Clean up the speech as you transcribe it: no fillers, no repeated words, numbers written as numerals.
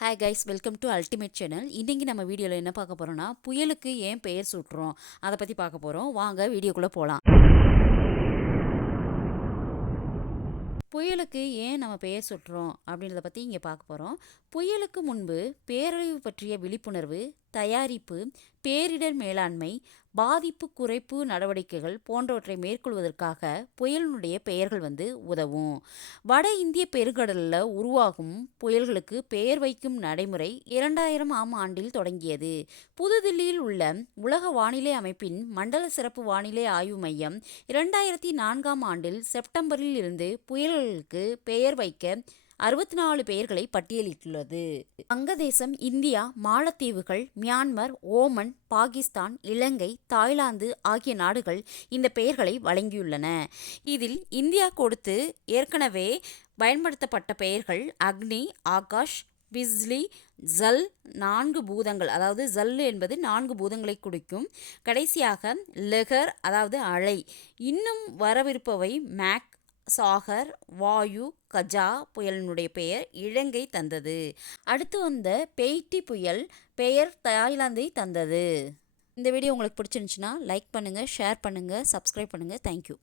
Hi guys, welcome to ultimate channel. இன்றைக்கி நம்ம வீடியோவில் என்ன பார்க்க போகிறோன்னா, புயலுக்கு ஏன் பெயர் சூட்டுறோம் அதை பற்றி பார்க்க போகிறோம். வாங்க வீடியோக்குள்ளே போகலாம். புயலுக்கு ஏன் நம்ம பெயர் சூட்டுறோம் அப்படின்றத பற்றி இங்கே பார்க்க போகிறோம். புயலுக்கு முன்பு பேரழிவு பற்றிய விழிப்புணர்வு, தயாரிப்பு, பேரிடர் மேலாண்மை, பாதிப்பு குறைப்பு நடவடிக்கைகள் போன்றவற்றை மேற்கொள்வதற்காக புயலினுடைய பெயர்கள் உதவும். வட இந்திய பெருங்கடலில் உருவாகும் புயல்களுக்கு பெயர் வைக்கும் நடைமுறை 2000ஆம் ஆண்டில் தொடங்கியது. புதுதில்லியில் உள்ள உலக வானிலை அமைப்பின் மண்டல சிறப்பு வானிலை ஆய்வு மையம் 2004ஆம் ஆண்டில் செப்டம்பரில் இருந்து புயல்களுக்கு பெயர் வைக்க 64 பெயர்களை பட்டியலிட்டுள்ளது. வங்கதேசம், இந்தியா, மாலத்தீவுகள், மியான்மர், ஓமன், பாகிஸ்தான், இலங்கை, தாய்லாந்து ஆகிய நாடுகள் இந்த பெயர்களை வழங்கியுள்ளன. இதில் இந்தியா கொடுத்து ஏற்கனவே பயன்படுத்தப்பட்ட பெயர்கள் அக்னி, ஆகாஷ், பிஜ்லி, ஜல் 4 பூதங்கள், அதாவது ஜல் என்பது 4 பூதங்களை குறிக்கும். கடைசியாக லெஹர், அதாவது அலை. இன்னும் வரவிருப்பவை மேக், சாகர், வாயு, கஜா புயலினுடைய பெயர் இலங்கை தந்தது. அடுத்து வந்த பெய்ட்டி புயல் பெயர் தாய்லாந்தை தந்தது. இந்த வீடியோ உங்களுக்கு பிடிச்சிருந்துச்சுன்னா லைக் பண்ணுங்கள், ஷேர் பண்ணுங்கள், சப்ஸ்கிரைப் பண்ணுங்கள். தேங்க்யூ.